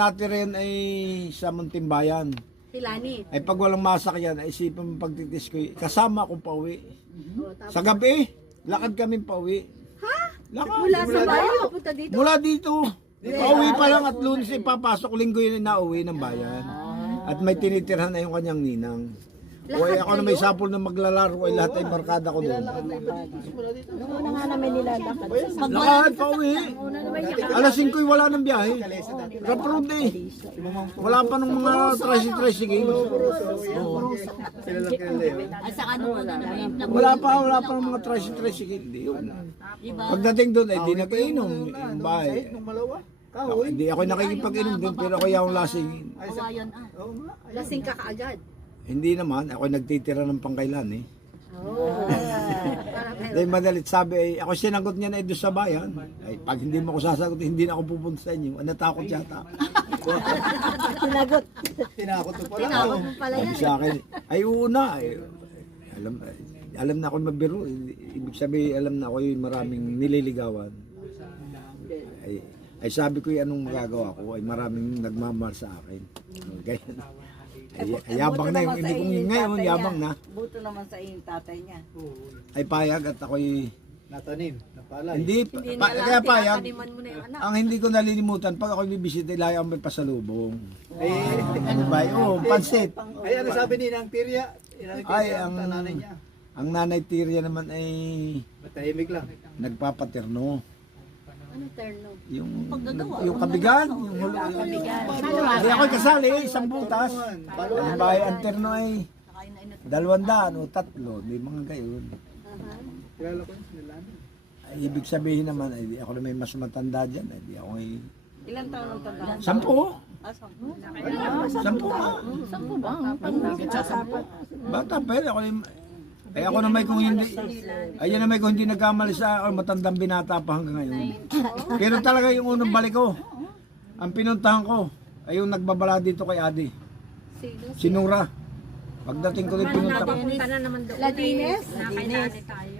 natira yan ay sa Muntimbayan. Hilani. Ay pag walang masakyan, ay isipin mo pagtitis ko, kasama akong pauwi. Tapos, Sa gabi, lakad kami pauwi. ha? Lakad. Mula sa bayan, papunta dito. Mula dito. Pauwi pa lang at Lunes ipapasok, linggo yun na nauwi ng bayan. At may tinitirhan na yung kanyang ninang. O ay ako na may sapol na maglalaro ay lahat ay barkada ko doon. Nung una nga namin nilalakad sa Lakad pauwi. Alas 5 wala nang biyahe. Raproad eh. Wala pa nung mga tricycle. At saka nung ano na Wala pa nung mga tricycle. Hindi yun. Pagdating doon ay di nag-inom yung bahay. Hindi ako nakikipag-inom doon pero ako yung lasing. kawayan Lasing ka kaagad. Hindi naman, ako nagtitira ng pangkailan eh. Oh. Para Dahil madalit sabi ay, ako sinagot niya na doon sa bayan. Ay, pag hindi mo ako sasagot, hindi na ako pupunta sa inyo. Natakot yata. sinagot. tinawag mo pala Sabi yan. sa akin, ay una. Alam na ako mabiro. Ibig sabihin, alam na ako yung maraming nililigawan. Ay sabi ko, anong magagawa ko? Ay maraming nagmamahal sa akin. Ganyan. Ay, yabang na yung hindi kong ngayon, yabang na. Buto naman sa iyong tatay niya. Ay payag at ako'y Natanim, napalay. hindi, Hindi pa, na kaya alam, payag. tinataniman mo na yung anak. Ang hindi ko nalilimutan, pag ako'y bibisita, ilay ako may pasalubong. Ay, Ano ba? Oo, pansit. ay, ano sabi ni Nang Tirya? Ay, ang nanay niya. ang nanay Tirya naman ay Matahimik lang. nagpapaterno. Ano terno? Yung kabigan, yung hulo. Hindi ako'y kasali, isang butas. Ang bahay, ang terno ay 200 o 3, di mga gayon. Kilala ko yun, sinilan. Ay, ibig sabihin naman, ay, di ako na may mas matanda dyan. Ay, di ako ay... Ilan taon ang tanda? 10. Ah, 10 nga. Sampu ba? Bata pa yun. Ako na may kung hindi... Ayun na may kung hindi nagkamali sa matandang binata pa hanggang ngayon. Pero talaga yung unang balik ko, ang pinuntahan ko, ay yung nagbabala dito kay Adi. Sino? Sinura. Pagdating ko rin pinunta ko. Napapunta na naman doon. Ladines? Nakailangan tayo.